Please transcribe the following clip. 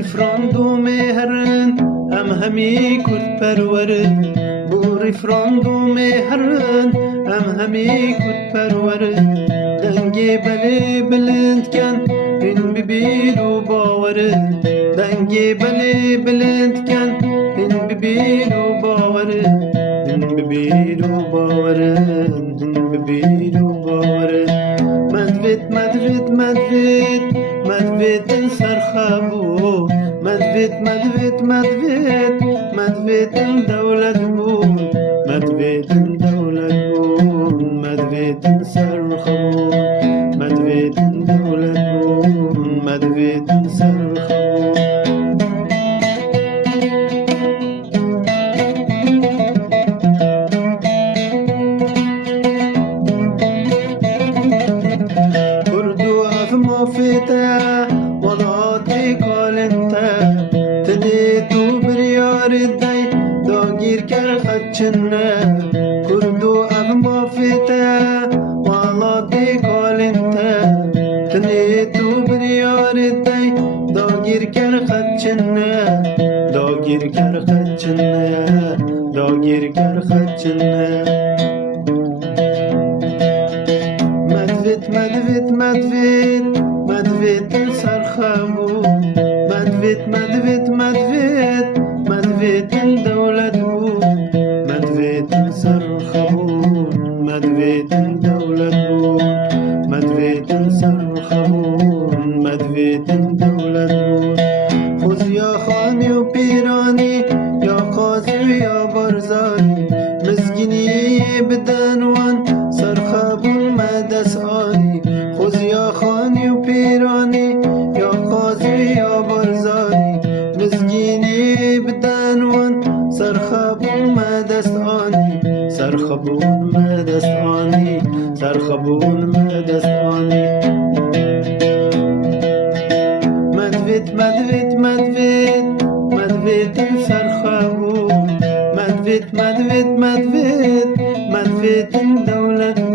رفراندوم هرن ام همی کرد پرورن بو رفراندوم هرن ام همی کرد پرورن دنگی بلی بلند کن این ببیر و باورن دنگی بلی بلند کن این ببیر و باورن این ببیر و باورن این ببیر و باورن مدوید مدوید مدوید مدوید سرخابو مدوید مدوید مدوید مدوید دولت بون مدوید دولت بون مدوید سرخابو مدوید دولت بون مدوید سرخابو موفيتا وضعتي قالنتا تديتو بريار الداي دوغير كرخاتشنا كردو أب موفيتا وضعتي قالنتا تديتو بريار الداي دوغير كرخاتشنا دوغير كرخاتشنا دوغير كرخاتشنا مدوید مدوید مدوید مدوید سرخابو مدوید مدوید مدوید مدوید دولت بو مدوید سرخابو مدوید دولت بو مدوید سرخابو مدوید دولت بو خوز یا خانی و پیرانی یا قاضی یا برزانی مسکینی بدنوان سرخابون مدس آنی خوز یا خانی و پیرانی یا قاضی یا برزانی مسکینی بدنوان سرخابون مدس آنی سرخابون مدس آنی سرخابون مدس آنی مدوید مدوید مدوید مدوید سرخابون مدوید مدوید مدوید مدوید دولت